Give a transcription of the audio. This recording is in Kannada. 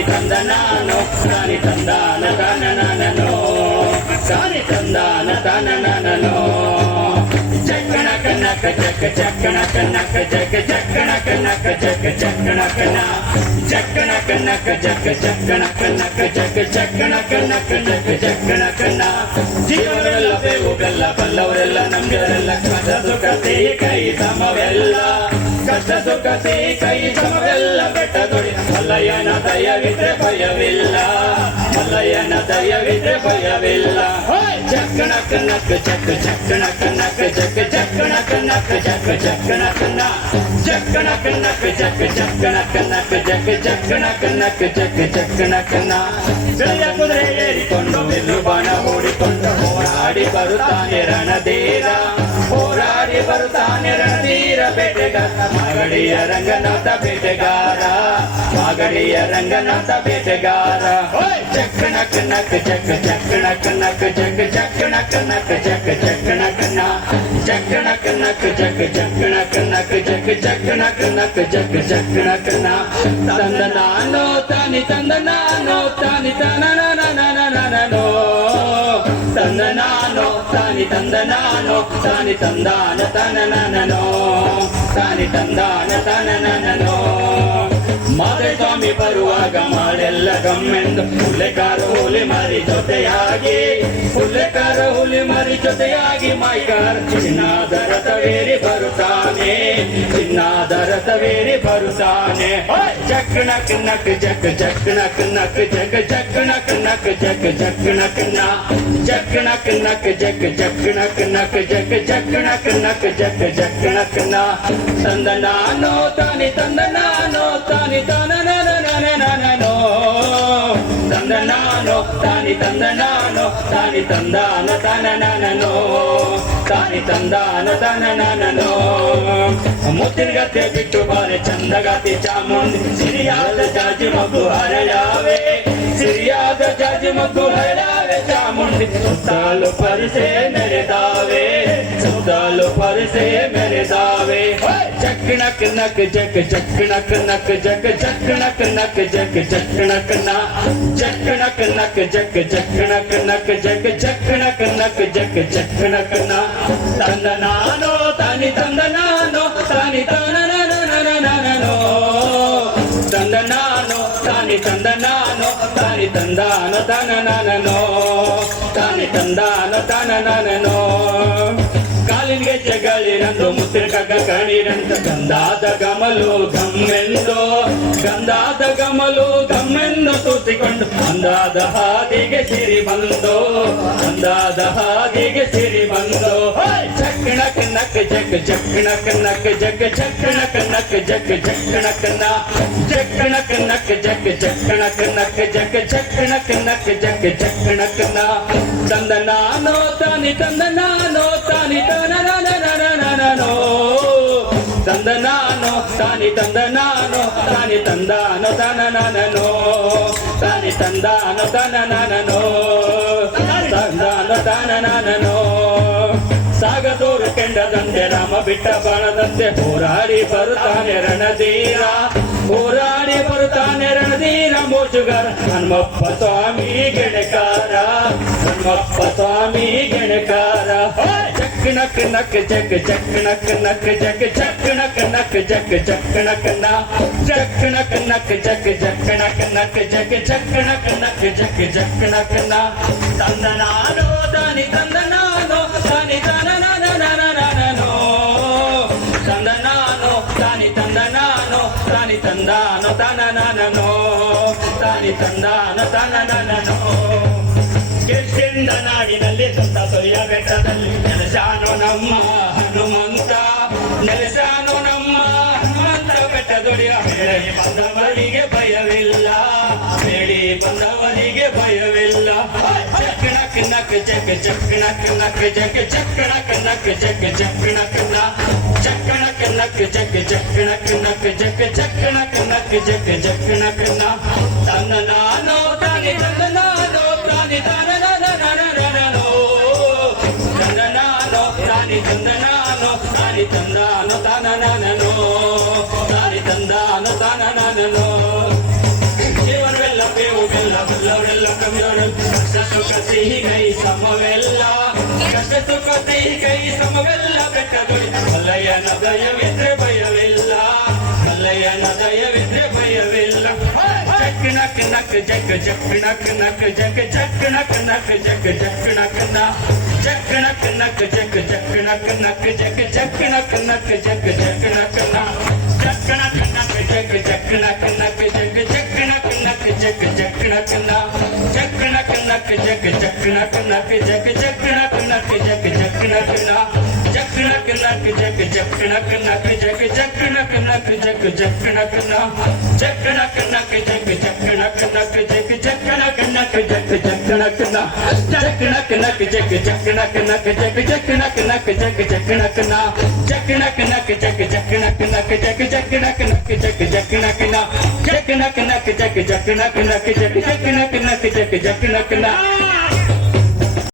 ತಾನಿ ತಂದನಾನೋ ತಾನಿ ತಂದಾನ ತಾನನನೋ ತಾನಿ ತಂದಾನ ತಾನನನೋ ಚಕ್ಕಣ ಕನಕ ಚಕ್ಕ ಚಕ್ಕಣ ಕನಕ ಜಗ ಚಕ್ಕಣ ಕನಕ ಜಗ ಚಕ್ಕಣ ಕನ ಚಕ್ಕಣ ಕನಕ ಜಗ ಚಕ್ಕಣ ಕನಕ ಜಗ ಚಕ್ಕಣ ಕನಕ ಜಗ ಚಕ್ಕಣ ಕನ ಜೀವನವೆಲ್ಲ ಬೇವು ಬೆಲ್ಲ ಬಲ್ಲವರೆಲ್ಲ ನಮ್ಗೆಲ್ಲ ಕಷ್ಟ ಸುಖ ಕೈ ಸಮವೆಲ್ಲ ಕಷ್ಟ ಸುಖ ಕೈ ಸಮವೆಲ್ಲ ಬೆಟ್ಟ ದೊಡಿ ಮಲ್ಲಯ್ಯನ ದಯವಿದ್ರೆ ಭಯವಿಲ್ಲ ಮಲ್ಲಯ್ಯನ ದಯವಿದ್ರೆ ಭಯವಿಲ್ಲ ಚಕ್ಕಣ ಕನಕ ಜಗ ಚಕ್ಕಣ ಕನಕ ಜಗ ಚಕ್ಕಣ ಕನಕ ಜಗ ಚಕ್ಕಣ ಕನ ಚಕ್ಕಣ ಕನಕ ಜಗ ಚಕ್ಕಣ ಕನಕ ಜಗ ಚಕ್ಕಣ ಕನಕ ಜಗ ಚಕ್ಕಣ ಕನ ಬೆಳೆಯ ಕುದುರೆ ಏರಿಕೊಂಡು ಬಿಲ್ಲು ಬಾಣ ಹೂಡಿಕೊಂಡು ಹೋರಾಡಿ ಬರುತ್ತಾನೆ ರಣಧೀರ ಹೋರಾಡಿ ಬರುತ್ತಾನೆ ರಣಧೀರ ಬೇಟೆಗಾರ ಮಾಗಡಿಯ ರಂಗನಾಥ ಬೇಟೆಗಾರ ಮಾಗಡಿಯ ರಂಗನಾಥ ಬೇಟೆಗಾರ ಚಕ್ಕಣ ಕನಕ ಜಗ ಚಕ್ಕಣ ಕನಕ ಜಗ ಚಕ್ಕಣ ಕನಕ ಜಗ ಚಕ್ಕಣ ಕನ ಚಕ್ಕಣ ಕನಕ ಜಗ ಚಕ್ಕಣ ಕನಕ ಜಗ ಚಕ್ಕಣ ಕನಕ ಜಗ ಚಕ್ಕಣ ಕನ ತಂದ ನಾನು ತಾನಿ ತಂದ ನಾನು ತಾನಿ ತನನನನನನನೋ ತಂದ ನಾನು ತಾನಿ ತಂದ ನಾನು ತಾನಿ ತಂದಾನ ತನನನನೋ ತಾನಿ ತಂದಾನ ತನನನನೋ ಮಾಧಸ್ವಾಮಿ ಬರುವಾಗ ಮಾಡೆಲ್ಲ ಗಮ್ಮೆಂದು ಹುಲ್ಲೆಕಾರ ಹುಲಿ ಮರಿ ಜೊತೆಯಾಗಿ ಹುಲ್ಲೆಕಾರ ಹುಲಿ ಮರಿ ಜೊತೆಯಾಗಿ ಮೈಕಾರ ಚಿನ್ನಾದ ರಥವೇರಿ ಬರುತ್ತಾನೆ ಚಿನ್ನಾದ ರಥವೇರಿ ಬರುತ್ತಾನೆ ಚಕ್ಕಣ ಕನಕ ಜಗ ಚಕ್ಕಣ ಕನಕ ಜಗ ಚಕ್ಕಣ ಕನಕ ಜಗ ಚಕ್ಕಣ ಕನ ಚಕ್ಕಣ ಕನಕ ಜಗ ಚಕ್ಕಣ ಕನಕ ಜಗ ಚಕ್ಕಣ ಕನಕ ಜಗ ಚಕ್ಕಣ ಕನ ತಂದ ನಾನು ತಾನಿ ತಂದ ನಾನು ತಾನಿ ತನನನನನನನೋ ತಂದ ನಾನು ತಾನಿ ತಂದ ನಾನು ತಾನಿ ತಂದಾನ ತನನನನೋ ತಾನಿ ತಂದಾನ ತನನನನೋ ಮುತ್ತಿನಗತ್ತೆ ಬಿಟ್ಟು ಬಾರೆ ಚಂದಗಾತಿ ಚಾಮುಂಡಿ ಸಿರಿಯಾದ ಜಾಜಿ ಮಗು ಹರಯಾವೆ ಸಿರಿಯಾದ ಜಾಜಿ ಮಗು ಹರಯಾವೆ ಚಾಮುಂಡಿ ಸುತ್ತಾಲು ಪರಿಸೆ ಮೆರೆದಾವೆ ಸುತ್ತಾಲು ಪರಿಸೆ ಮೆರೆದಾವೆ ಚಕ್ಕಣ ಕನಕ ಜಗ ಚಕ್ಕಣ ಕನಕ ಜಗ ಚಕ್ಕಣ ಕನಕ ಜಗ ಚಕ್ಕಣ ಕನ ಚಕ್ಕಣ ಕನಕ ಜಗ ಚಕ್ಕಣ ಕನಕ ಜಗ ಚಕ್ಕಣ ಕನಕ ಜಗ ಚಕ್ಕಣ ಕನ ತಂದ ನಾನು ತಾನಿ ತಂದ ನಾನು ತಾನಿ ತನನನನನನನೋ ತಂದ ನಾನು ತಾನಿ ತಂದ ನಾನು ತಾನಿ ತಂದಾನ ತನನನನೋ ತಾನಿ ತಂದಾನ ತನನನನೋ ಕಾಲಿನ್ಗೆ ಜಗಳಿರಂದು ಮುತ್ತಿನ ಕಣಿರಂತ ಗಂಧಾದ ಗಮಲು ಗಮ್ಮೆಂದು ಗಂಧಾದ ಗಮಲು ಗಮ್ಮೆಂದು ತೂತಿಕೊಂಡು ಅಂದಾದ ಹಾದಿಗೆ ಸಿರಿ ಬಂದು ಅಂದಾದ ಹಾದಿಗೆ ಸಿರಿ ಬಂದು ಚಕ್ಕಣ ಕನಕ ಜಗ ಚಕ್ಕಣ ಕನಕ ಜಗ ಚಕ್ಕಣ ಕನಕ ಜಗ ಚಕ್ಕಣ ಕನ ಚಕ್ಕಣ ಕನಕ ಜಗ ಚಕ್ಕಣ ಕನಕ ಜಗ ಚಕ್ಕಣ ಕನಕ ಜಗ ಚಕ್ಕಣ ಕನ ತಂದ ನಾನು ತಾನಿ ತಂದ ನಾನು ತಾನಿ ತನನನನನನನೋ ತಂದ ನಾನು ತಾನಿ ತಂದ ನಾನು ತಾನಿ ತಂದಾನ ತನನನನೋ ತಾನಿ ತಂದಾನ ತನನನನೋ ತಂದಾನ ತನನನನೋ ಸಾಗದೋರು ಕೆಂಡದಂತೆ ರಾಮ ಬಿಟ್ಟ ಬಾಣದಂತೆ ಹೋರಾಡಿ ಬರುತ್ತಾನೆ ರಣಧೀರ ಹೋರಾಡಿ ಬರುತ್ತಾನೆ ರಣಧೀರ ಮೋಜುಗಾರ ಹನುಮಪ್ಪ ಸ್ವಾಮಿ ಗೆಣಕಾರ ಹನುಮಪ್ಪ ಸ್ವಾಮಿ ಗೆಣಕಾರ ಚಕ್ಕಣ ಕನಕ ಜಗ ಚಕ್ಕಣ ಕನಕ ಜಗ ಚಕ್ಕಣ ಕನಕ ಜಗ ಚಕ್ಕಣ ಕನ ಚಕ್ಕಣ ಕನಕ ಜಗ ಚಕ್ಕಣ ಕನಕ ಜಗ ಚಕ್ಕಣ ಕನಕ ಜಗ ಚಕ್ಕಣ ಕನ ತಂದ ನಾನು ತಾನಿ ತಂದ ನಾನು ತಾನಿ ತನನನನನನನೋ ತಂದ ನಾನು ತಾನಿ ತಂದ ನಾನು ತಾನಿ ತಂದಾನ ತನನನನೋ ತಾನಿ ತಂದಾನ ತನನನನೋ ಕೆಂದ ನಾಡಿನಲ್ಲಿ ಸುತ್ತ ಸೊಯ್ಯ ಬೆಟ್ಟದಲ್ಲಿ ನೆಲೆಸಾನು ನಮ್ಮ ಹನುಮಂತ ನೆಲೆಸಾನು ನಮ್ಮ ಹನುಮಂತ ಬೆಟ್ಟದೊಡೆಯ ಹೇಳಿ ಬಂದವರಿಗೆ ಭಯವಿಲ್ಲ ಹೇಳಿ ಬಂದವರಿಗೆ ಭಯವಿಲ್ಲ ಚಕ್ಕಣ ಕನಕ ಜಗ ಚಕ್ಕಣ ಕನಕ ಜಗ ಚಕ್ಕಣ ಕನಕ ಜಗ ಚಕ್ಕಣ ಕನ ಚಕ್ಕಣ ಕನಕ ಜಗ ಚಕ್ಕಣ ಕನಕ ಜಗ ಚಕ್ಕಣ ಕನಕ ಜಗ ಚಕ್ಕಣ ಕನ ತಂದ ನಾನು ತಾನಿ ತಂದ ನಾನು ತಾನಿ ತನನನನನನನೋ ತಂದ ನಾನು ತಾನಿ ತಂದ ನಾನು ತಾನಿ ತಂದಾನು ತನನನನೋ ತಾನಿ ತಂದಾನು ತನನನನೋ ಜೀವನವೆಲ್ಲ ಬೆಲ್ಲ ಬೆಲ್ಲವೆಲ್ಲ ಕವಿಯರು ಕಷ್ಟ ಸುಖ ಸಿಹಿ ಕೈ ಸಮವೆಲ್ಲ ಕಷ್ಟ ಸುಖ ಸಿಹಿ ಕೈ ಸಮವೆಲ್ಲ ಬೆಟ್ಟಗಳು ಮಲ್ಲಯ್ಯನ ದಯವಿದ್ರೆ ಭಯವಿಲ್ಲ ಮಲ್ಲಯ್ಯನ ದಯವಿದ್ರೆ ಭಯವಿಲ್ಲ ಜಕ್ ನಕ್ ನಕ್ ಜಗ್ ಜಕ್ ನಕ್ ನಕ್ ಜಗ್ ಜಕ್ ನಕ್ ನಕ್ ಜಗ್ ಜಕ್ ನಕ್ ನ ಜಕ್ ನಕ್ ನಕ್ ಜಗ್ ಜಕ್ ನಕ್ ನಕ್ ಜಗ್ ಜಕ್ ನಕ್ ನಕ್ ಜಗ್ ಜಕ್ ನಕ್ ನ ಜಕ್ ನಕ್ ನಕ್ ಜಗ್ ಜಕ್ ನಕ್ ನಕ್ ಜಗ್ ಜಕ್ ನಕ್ ನಕ್ ಜಗ್ ಜಕ್ ನಕ್ ನ ಜಕ್ ನಕ್ ನಕ್ ಜಗ್ ಜಕ್ ನಕ್ ನಕ್ ಜಗ್ ಜಕ್ ನಕ್ ನಕ್ ಜಗ್ ಜಕ್ ನಕ್ ನ ಜಕ್ ನಕ್ ನಕ್ ಜಗ್ ಜಕ್ ನಕ್ ನಕ್ ಜಗ್ ಜಕ್ ನಕ್ ನಕ್ ಜಗ್ ಜಕ್ ನಕ್ ನ ಜಕ್ ನಕ್ ನಕ್ ಜಗ್ ಜಕ್ ನಕ್ ನಕ್ ಜಗ್ ಜಕ್ ನಕ್ ನಕ್ ಜಗ್ ಜಕ್ ನಕ್ ನ ಜಕ್ ನಕ್ ನಕ್ ಜಗ್ ಜಕ್ ನಕ್ ನಕ್ ಜಗ್ ಜಕ್ ನಕ್ ನಕ್ ಜಗ್ ಜಕ್ ನಕ್ ನ ಜಕ್ ನಕ್ ನಕ್ ಜಗ್ ಜಕ್ ನಕ್ ನಕ್ ಜಗ್ ಜಕ್ ನಕ್ ನಕ್ ಜಗ್ ಜಕ್ ನಕ್ ನ ಜಕ್ ನಕ್ ನಕ್ ಜಗ್ ಜಕ್ ನಕ್ ನಕ್ ಜಗ್ ಜಕ್ ನಕ್ ನಕ್ ಜಗ್ ಜಕ್ ನಕ್ ನ